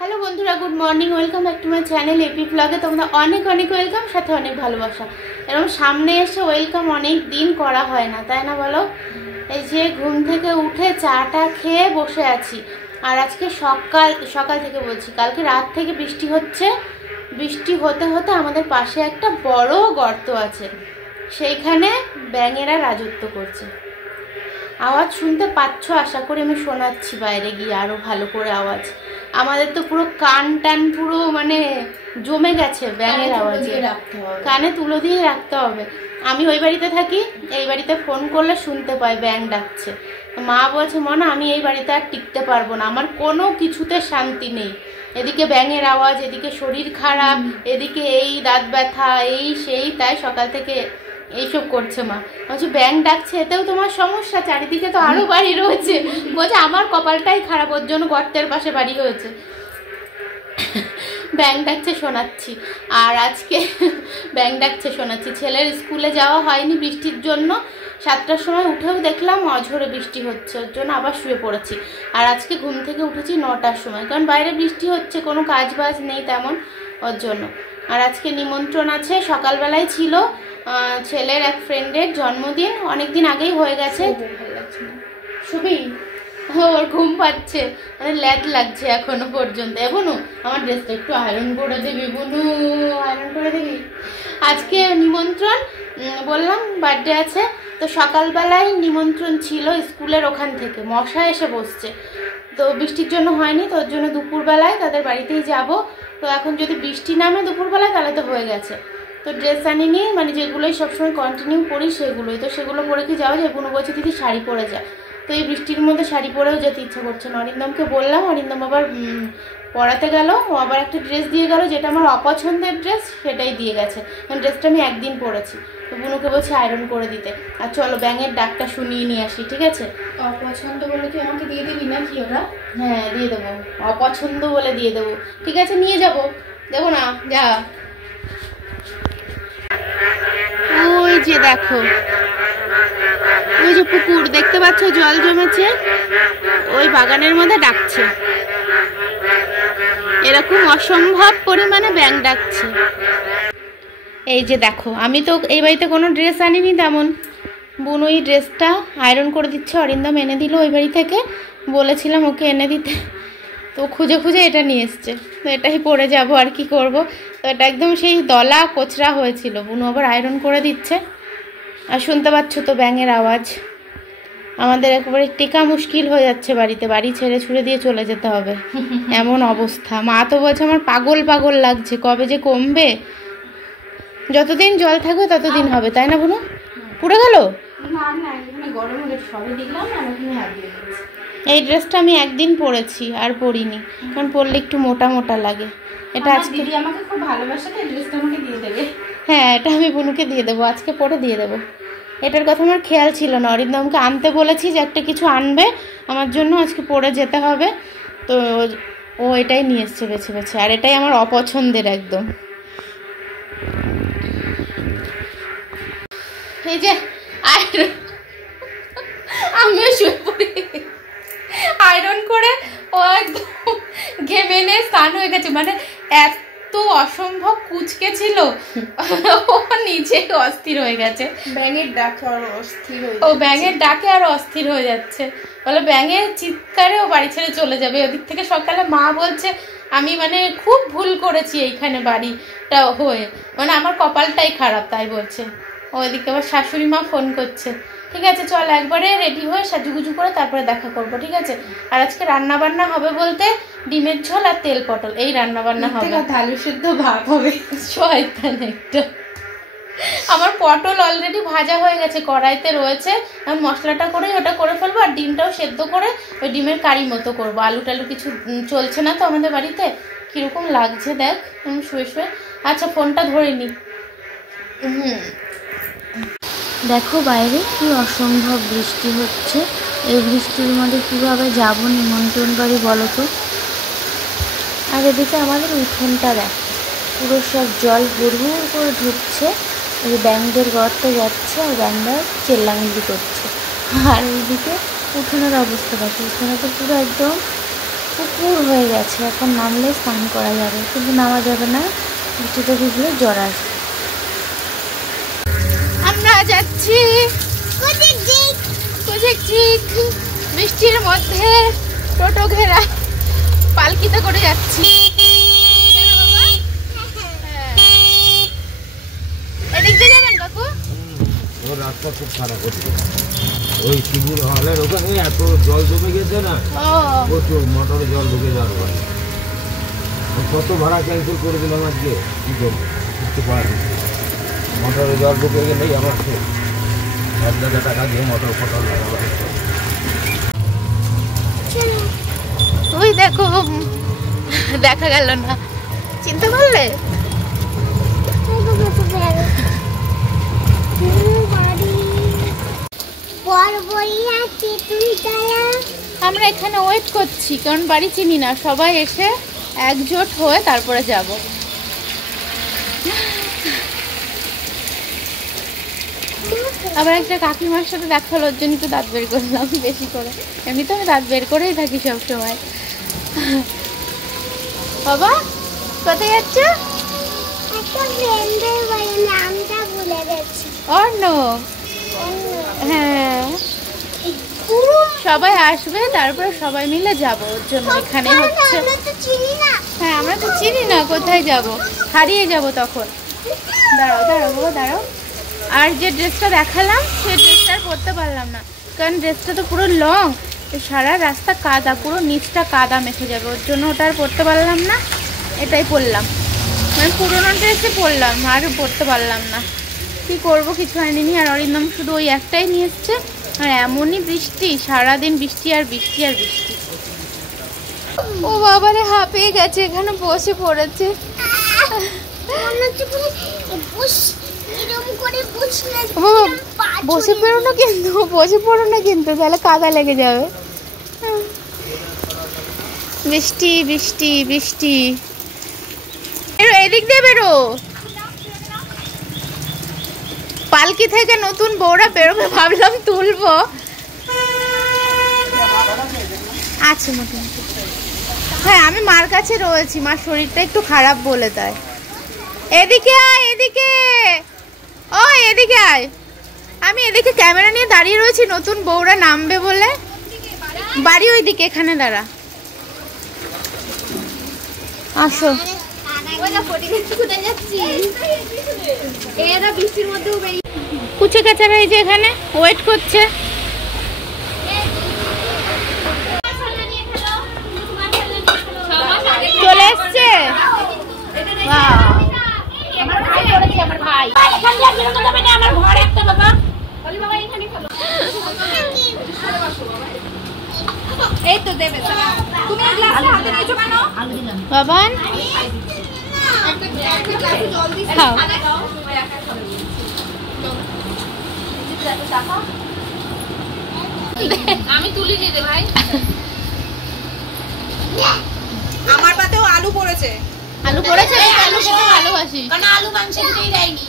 Hello বন্ধুরা, good morning, welcome back to my channel AP ব্লগে। তোমরা অনেক অনেক ওয়েলকাম, সাথে অনেক ভালোবাসা। এরকম সামনে এসে ওয়েলকাম অনেক দিন করা হয় না, তাই না বলো? এই যে ঘুম থেকে উঠে চাটা খেয়ে বসে আছি। আর আজকে সকাল থেকে বলছি, কালকে রাত থেকে বৃষ্টি হচ্ছে। বৃষ্টি হতে হতে আমাদের পাশে একটা বড় গর্ত আছে, সেইখানে ব্যাঙেরা রাজত্ব করছে। আওয়াজ শুনতে পাচ্ছ আশা করি, আমি শোনাচ্ছি বাইরে গিয়ে আরো ভালো করে আওয়াজ। আমাদের তো পুরো কান টান পুরো মানে জমে গেছে ব্যাঙের আওয়াজে, কানে তুলো দিয়ে রাখতে হবে। আমি ওই বাড়িতে থাকি, এই বাড়িতে ফোন করলে শুনতে পাই ব্যাঙ ডাকছে। মা বলছে, মনে আমি এই বাড়িতে আর টিকতে পারবো না, আমার কোনো কিছুতে শান্তি নেই। এদিকে ব্যাঙের আওয়াজ, এদিকে শরীর খারাপ, এদিকে এই দাঁত ব্যথা, এই সেই, তাই সকাল থেকে এইসব করছে। মা বলছে ব্যাঙ ডাকছে, এতেও তোমার সমস্যা? চারিদিকে তো আরো বাড়ি রয়েছে। বলছে আমার কপালটাই খারাপ, ওর জন্য গর্তের পাশে বাড়ি হয়েছে। ব্যাঙ ডাকছে শোনাচ্ছি। আর আজকে ব্যাঙ ডাকছে শোনাচ্ছি। ছেলের স্কুলে যাওয়া হয়নি বৃষ্টির জন্য। 7টার সময় উঠেও দেখলাম অঝোরে বৃষ্টি হচ্ছে, ওর জন্য আবার শুয়ে পড়েছি। আর আজকে ঘুম থেকে উঠেছি 9টার সময়, কারণ বাইরে বৃষ্টি হচ্ছে, কোনো কাজ বাজ নেই তেমন, ওর জন্য। আর আজকে নিমন্ত্রণ আছে, সকালবেলায় ছিল ছেলের এক ফ্রেন্ডের জন্মদিন, অনেকদিন আগেই হয়ে গেছে। সুবি ওর ঘুম পাচ্ছে, মানে ল্যাদ লাগছে এখনো পর্যন্ত। বুনু আমার ড্রেসটা একটু আয়রন করে দিবি, বুনু আয়রন করে দিবি। আজকে নিমন্ত্রণ, বললাম বার্থডে আছে, তো সকালবেলায় নিমন্ত্রণ ছিল স্কুলের ওখান থেকে। মশা এসে বসছে, তো বৃষ্টির জন্য হয়নি, তো ওর জন্য দুপুরবেলায় তাদের বাড়িতেই যাব। তো এখন যদি বৃষ্টি নামে দুপুরবেলায় তাহলে তো হয়ে গেছে। তো ড্রেস আনিনি, মানে যেগুলোই সবসময় কন্টিনিউ পরি সেগুলোই, তো সেগুলো পরে কি যাওয়া যায়? বুনু বলছে দিদি শাড়ি পরে যা। তো এই বৃষ্টির মধ্যে শাড়ি পরেও যেতে ইচ্ছা করছে না। অরিন্দমকে বললাম, অরিন্দম আবার পড়াতে গেল, ও আবার একটা ড্রেস দিয়ে গেল, যেটা আমার অপছন্দের ড্রেস, সেটাই দিয়ে গেছে। কারণ ড্রেসটা আমি একদিন পরেছি। তো বুনুকে বলছে আয়রন করে দিতে। আর চলো ব্যাঙের ডাকটা শুনিয়ে নিয়ে আসি, ঠিক আছে? অপছন্দ বলে কি আমাকে দিয়ে দিবি নাকি ওরা? হ্যাঁ দিয়ে দেবো, অপছন্দ বলে দিয়ে দেবো। ঠিক আছে নিয়ে যাবো, দেবো না, যা। ওই যে দেখো, ওই যে পুকুর দেখতে পাচ্ছ, জল জমেছে, ওই বাগানের মধ্যে ডাকছে। এরকম অসম্ভব পরিমাণে ব্যাঙ ডাকছে। এই যে দেখো, আমি তো এই বাড়িতে কোনো ড্রেস আনিনি তেমন। বোন ওই ড্রেসটা আয়রন করে দিচ্ছে, অরিন্দম এনে দিল ওই বাড়ি থেকে, বলেছিলাম ওকে এনে দিতে, তো খুঁজে খুঁজে এটা নিয়ে এসছে। তো এটাই পরে যাব, আর কি করব। তো এটা একদম সেই দলা কোচরা হয়েছিল, বুনু আবার আয়রন করে দিচ্ছে। আর শুনতে পাচ্ছ তো ব্যাঙের আওয়াজ। আমাদের একেবারে টেকা মুশকিল হয়ে যাচ্ছে বাড়িতে, বাড়ি ছেড়ে ছুড়ে দিয়ে চলে যেতে হবে, এমন অবস্থা। মা তো বলছে আমার পাগল পাগল লাগছে, কবে যে কমবে। যতদিন জল থাকবে ততদিন হবে, তাই না বুনু? পুড়ে গেল এই ড্রেসটা। আমি একদিন পরেছি আর পরিনি, কারণ পরলে একটু মোটা মোটা লাগে। এটা আজকে দিদি আমাকে খুব ভালোবাসে, তো ড্রেসটা আমাকে দিয়ে দেবে। হ্যাঁ, এটা আমি বুনুকে দিয়ে দেবো, আজকে পরে দিয়ে দেবো। এটার কথা আমার খেয়াল ছিল না, অরিন্দমকে আনতে বলেছি যে একটা কিছু আনবে আমার জন্য, আজকে পরে যেতে হবে। তো ও এটাই নিয়ে এসছে বেছে বেছে, আর এটাই আমার অপছন্দের একদম। এই যে আয়রন, আমিও শুয়ে পড়ি আয়রন করে, ও একদম ঘেমে নে স্নান হয়ে গেছে। মানে এত অসম্ভব কুচকে ছিল, ও নিজে অস্থির হয়ে গেছে। ব্যাঙের ডাকে আর অস্থির হয়ে ও ব্যাঙের ডাকে আর অস্থির হয়ে যাচ্ছে, বলে ব্যাঙের চিৎকারে ও বাড়ি ছেড়ে চলে যাবে। ওদিক থেকে সকালে মা বলছে আমি মানে খুব ভুল করেছি এইখানে বাড়িটা হয়ে, মানে আমার কপালটাই খারাপ, তাই বলছে। ওইদিকে আবার শাশুড়ি মা ফোন করছে। ঠিক আছে চল, একবারে রেডি হয়ে সাজুগুজু করে তারপরে দেখা করবো, ঠিক আছে? আর আজকে রান্না বান্না হবে বলতে ডিমের ঝোল আর তেল পটল, এই রান্না বান্না হবে। আলু সেদ্ধ ভাত হবে। শয়তান একটা। আমার পটল অলরেডি ভাজা হয়ে গেছে, কড়াইতে রয়েছে। আমি মশলাটা করে ওটা করে ফেলবো, আর ডিমটাও সেদ্ধ করে ওই ডিমের কারি মতো করবো। আলু টালু কিছু চলছে না তো আমাদের বাড়িতে। কিরকম লাগছে দেখ শুয়ে শুয়ে। আচ্ছা ফোনটা ধরে নি। দেখো বাইরে কি অসম্ভব বৃষ্টি হচ্ছে। এই বৃষ্টির মধ্যে কীভাবে যাবো নিমন্ত্রণ বাড়ি বলো তো? আর এদিকে আমাদের উঠোনটা দেখো, পুরো সব জল হুড় করে ঢুকছে। এই ব্যাঙদের গর্তে যাচ্ছে, আর ব্যাঙরা চেল্লামিল্লি করছে। আর এইদিকে উঠোনের অবস্থা দেখো, উঠোনে তো পুরো একদম পুকুর হয়ে গেছে, এখন নামলে স্নান করা যাবে, কিন্তু নামা যাবে না, বৃষ্টিতে ভিজলে জ্বর আসবে। আমরা যাচ্ছি বৃষ্টির মধ্যে, টোটো ঘেরা পালকিতে করে যাচ্ছি। এদিক দিয়ে যাবেন কাকু? রাস্তা খুব খারাপ হচ্ছে, ওই শিবুর হলের ওখানে এত জল জমে গেছে না, প্রচুর মোটরে জল ঢুকে যাওয়ার পরে কত ভাড়া ক্যান্সেল করে দিলাম আজকে, কি করবো বুঝতে পারি। মোটরে জল ঢুকে গেলেই আমার এক হাজার টাকা দিয়ে মোটর ফটর লাগাবো। ওই দেখো, দেখা গেল না, চিন্তা করলে? আমরা এখানে ওয়েট করছি, কারণ বাড়ি চিনি না, সবাই এসে একজোট হয়ে তারপরে যাব। আবার একটা কাকিমার সাথে দেখা হলো, ওর জন্য একটু দাঁত বের করলাম বেশি করে, এমনিতে আমি দাঁত বের করেই থাকি সব সময়। বাবা কোথায় যাচ্ছে? অর্ণ, হ্যাঁ সবাই আসবে, তারপর সবাই মিলে যাব, ওর জন্য এখানে হচ্ছে। হ্যাঁ আমরা তো চিনি না, কোথায় যাব, হারিয়ে যাব তখন। দাঁড়াও দাঁড়াও বাবা দাঁড়াও। আর যে ড্রেসটা দেখালাম সেই ড্রেসটা আর পরতে পারলাম না, কারণ ড্রেসটা তো পুরো লং, সারা রাস্তা কাদা, পুরো নিচটা কাদা মেখে যাবে, ওর জন্য ওটা আর পরতে পারলাম না, এটাই পরলাম, মানে পুরোনো ড্রেসে পরলাম, আর পরতে পারলাম না। কি করব, কিছু আনিনি। আর অরিন্দম শুধু ওই একটাই নিয়ে এসছে, আর এমনই বৃষ্টি, সারাদিন বৃষ্টি আর বৃষ্টি আর বৃষ্টি। ও বাবারে হাঁপিয়ে গেছে, এখানে বসে পড়েছে। বসে পড়ো না কিন্তু, বসে পড়ো না কিন্তু, তাহলে কাদা লেগে যাবে। বৃষ্টি বৃষ্টি বৃষ্টি, এদিক দিয়ে বেরো। পালকি থেকে নতুন বউরা বেরোবে, ভাবলাম তুলবো, আছে মোটামুটি। হ্যাঁ আমি মার কাছে রয়েছি, মার শরীরটা একটু খারাপ বলে তাই। এদিকে আয়, এদিকে, ও এদিকে আয়। আমি এদিকে ক্যামেরা নিয়ে দাঁড়িয়ে রয়েছি, নতুন বউরা নামবে বলে। বাড়ি ওইদিকে, এখানে দাঁড়া, আসো। কুচে কাচারা এই যে এখানে ওয়েট করছে। চলে এসছে, এই তো দেবে, তুমি গ্লাসটা হাতে নিয়েছো কেন? বাবান খাও। আমি তুলি দিতে ভাই। আমার পাতেও আলু পড়েছে। আলু পড়েছে, আলু খেতে ভালোবাসি, কারণ আলু মাংস দিতেই দেয়নি।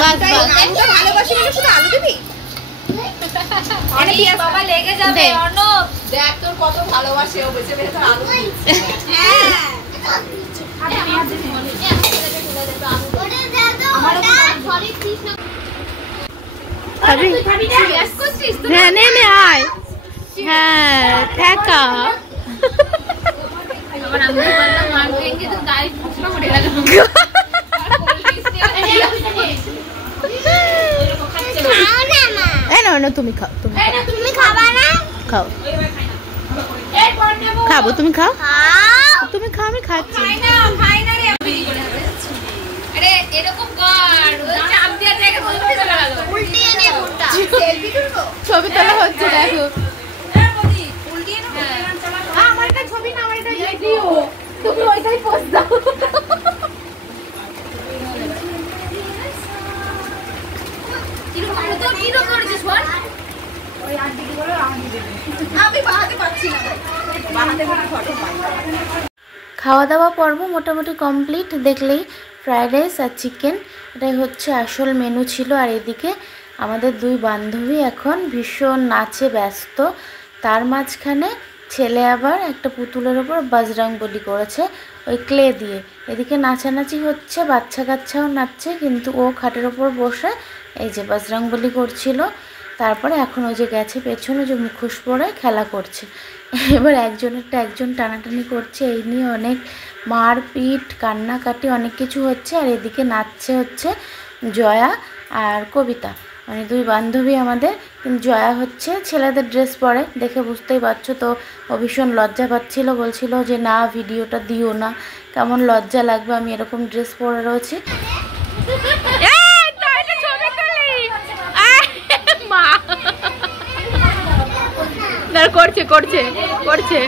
বাস বাস, আলুটা ভালোবাসি বলে শুধু আলু দিবি? বাবা লেগে যাবে। অর্ণব দেখ তোর কত ভালোবাসে, ও বেঁচে বেঁচে আলু দিচ্ছে। হ্যাঁ হ্যাঁ নে নে আয়, হ্যাঁ ঠেকা। তুমি খাও, তুমি খাবা না? খাও, খাবো, তুমি খাও, তুমি খাও, আমি খাচ্ছি। ছবি তোলা হচ্ছে, দেখো আমার এটা ছবি না, আমার এটা ভিডিও, তুমি ওইটাই পোস্ট দাও। খাওয়া দাওয়া পর্ব মোটামুটি কমপ্লিট। দেখলেই ফ্রাইড রাইস আর চিকেন, এটাই হচ্ছে আসল মেনু ছিল। আর এদিকে আমাদের দুই বান্ধবী এখন ভীষণ নাচে ব্যস্ত, তার মাঝখানে ছেলে আবার একটা পুতুলের ওপর বজরংবলী করেছে ওই ক্লে দিয়ে। এদিকে নাচানাচি হচ্ছে, বাচ্চা কাচ্চাও নাচছে, কিন্তু ও খাটের ওপর বসে এই যে বজরংবলী করছিল। তারপরে এখন ওই যে গেছে পেছনে যে মুখোশ পরে খেলা করছে। এবার একজনেরটা একজন টানাটানি করছে, এই নিয়ে অনেক মারপিট কান্নাকাটি অনেক কিছু হচ্ছে। আর এদিকে নাচছে হচ্ছে জয়া আর কবিতা, মানে দুই বান্ধবী আমাদের। কিন্তু জয়া হচ্ছে ছেলেদের ড্রেস পরে, দেখে বুঝতেই পারছো তো। ও ভীষণ লজ্জা পাচ্ছিল, বলছিল যে না ভিডিওটা দিও না, কেমন লজ্জা লাগবে, আমি এরকম ড্রেস পরে রয়েছি। করছে করছে করছে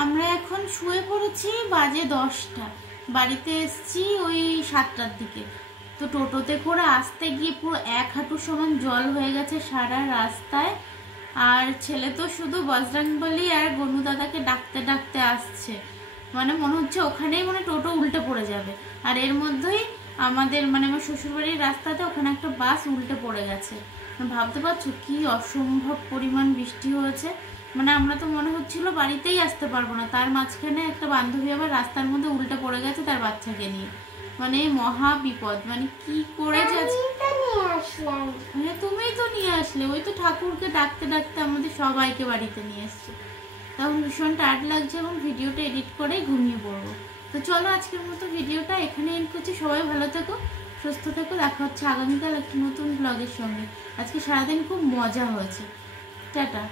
আমরা এখন শুয়ে পড়েছি, বাজে 10টা। বাড়িতে এসছি ওই 7টার দিকে। তো টোটোতে করে আসতে গিয়ে পুরো 1 হাঁটু সমান জল হয়ে গেছে সারা রাস্তায়। আর ছেলে তো শুধু বজরংবলী আর গনু দাদাকে ডাকতে ডাকতে আসছে, মানে মনে হচ্ছে ওখানেই মানে টোটো উল্টে পড়ে যাবে। আর এর মধ্যেই আমাদের মানে আমার শ্বশুরবাড়ির রাস্তাতে ওখানে একটা বাস উল্টে পড়ে গেছে। ভাবতে পারছো কি অসম্ভব পরিমাণ বৃষ্টি হয়েছে। মানে আমরা তো মনে হচ্ছিল বাড়িতেই আসতে পারবো না, তার মাঝখানে একটা বান্ধবী আবার রাস্তার মধ্যে উল্টে পড়ে গেছে তার বাচ্চাকে নিয়ে। মানে মহা বিপদ, মানে কি করে যাচ্ছে। হ্যাঁ তুমিই তো নিয়ে আসলে, ওই তো ঠাকুরকে ডাকতে ডাকতে আমাদের সবাইকে বাড়িতে নিয়ে এসছে। তখন ভীষণ টায়ার্ড লাগছে এবং ভিডিওটা এডিট করে ঘুমিয়ে পড়বো। তো চলো আজকের মতো ভিডিওটা এখানে এন্ড করছি। সবাই ভালো থেকো, সুস্থ থেকো, দেখা হচ্ছে আগামীকাল একটা নতুন ব্লগের সঙ্গে। আজকে সারাদিন খুব মজা হয়েছে। টাটা।